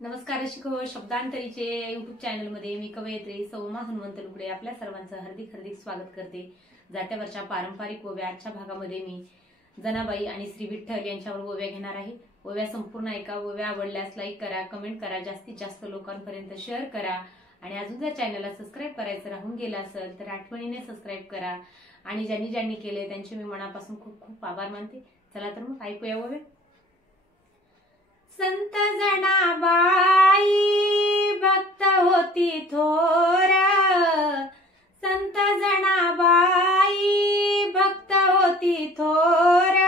नमस्कार शिको शब्दांतरीचे YouTube channel मध्ये मी कवयित्री सौमा हनुमंत लुगडे आपल्या सर्वांचं हार्दिक हार्दिक स्वागत करते। जात्या वर्षा पारंपरिक ओव्या आजच्या भागामध्ये मी जनाबाई आणि श्री विठ्ठल यांच्यावर ओव्या घेणार आहे। ओव्या संपूर्ण ऐका। ओव्या आवडल्यास लाईक करा, कमेंट करा, जास्तीत जास्त लोकांपर्यंत शेअर करा आणि अजून जर चॅनलला सबस्क्राइब करायचं राहून गेलं असेल तर आठवणीने सबस्क्राइब करा आणि ज्यांनी केले त्यांचे मी मनापासून खूप खूप आभार मानते। चला तर मग ऐकूया ओव्या। संत जनाबाई भक्त होती थोर, संत जनाबाई भक्त होती थोर,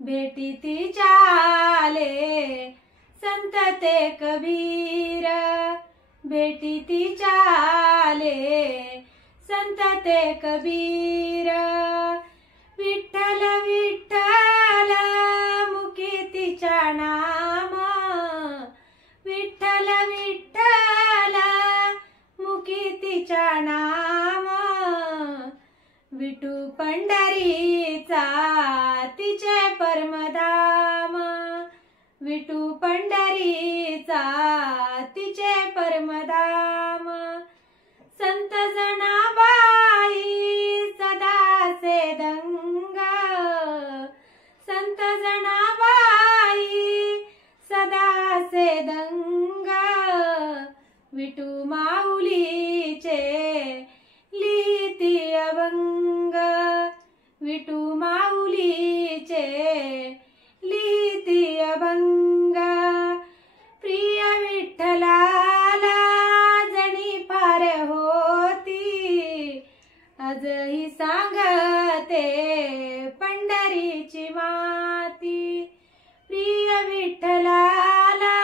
भेटी तिच्या आले संत ते कबीर, भेटी तिच्या आले संत ते कबीर। विठ्ठल विठ्ठल मुखी तिच्या नाम, विठ्ठल विठ्ठल मुखी तिच्या नाम, विठू पंढरीचा तिचे परमधाम, विठू पंढरीचा तिचे परमधाम। संत जनाबाई सदा से दंग, संत जनाबाई सदा से दंग, विठू माऊलीचे लिहिती अभंग, विठू माऊलीचे लिहिती अभंग। प्रिय विठ्ठलाला जणी फार होती, आजही सांगते पंढरीची माती। प्रिय विठ्ठलाला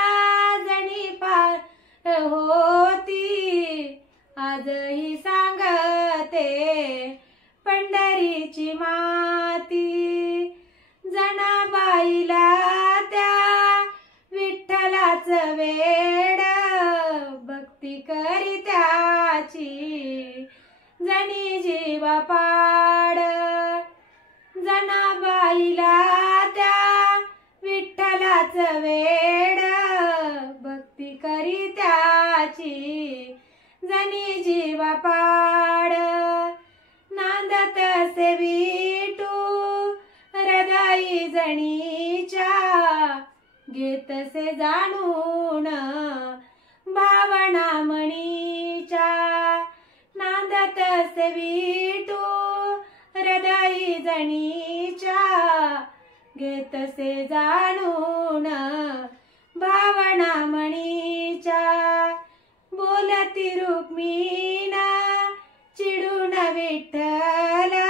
जणी फार होती, आजही सांगते पंढरीची माती। जनाबाईला त्या विठ्ठलाचं वेड, भक्ती करी त्याची जणी जीवा पाड। जनाबाईला त्या विठ्ठलाचं वेड, भक्ती करी त्याची जणी जीवा पाड। नांदत से विठू हृदयी जणीच्या, घेत से जाणून भावना मणीच्या। नांदत से विठू हृदयी जणीच्या, घेत से जाणून भावना मणीच्या। बोलती रुक्मिणा चिडून विठ्ठला,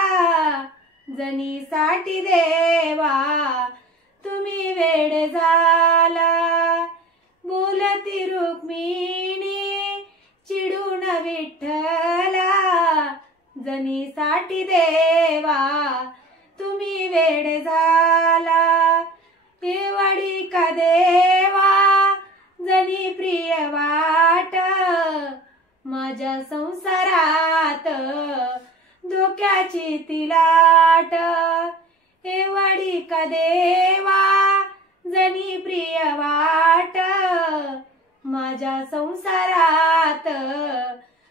जनीसाठी देवा तुम्ही वेड झाला। बोलती रुक्मिणी चिडून विठ्ठला, जनीसाठी देवा तुम्ही वेड झाला। एवढी का देवा जनी प्रिय वाट, माझ्या संसारात धोक्याची तिलाट। एवढी का देवा जनी प्रिय वाट, माझ्या संसारात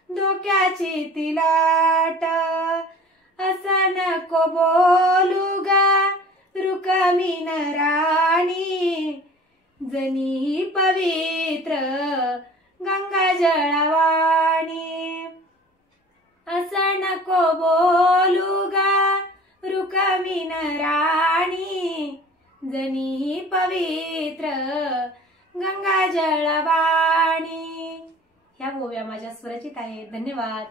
धोक्याची तिलाट। असं नको बोलू ग रुक्मिण राणी, जनी पवित्र गंगा जळवाणी। असं नको बोलू ग रुक्मिण राणी, जनी पवित्र गंगा जळवाणी। ह्या ओव्या माझ्या स्वरचित आहे। धन्यवाद।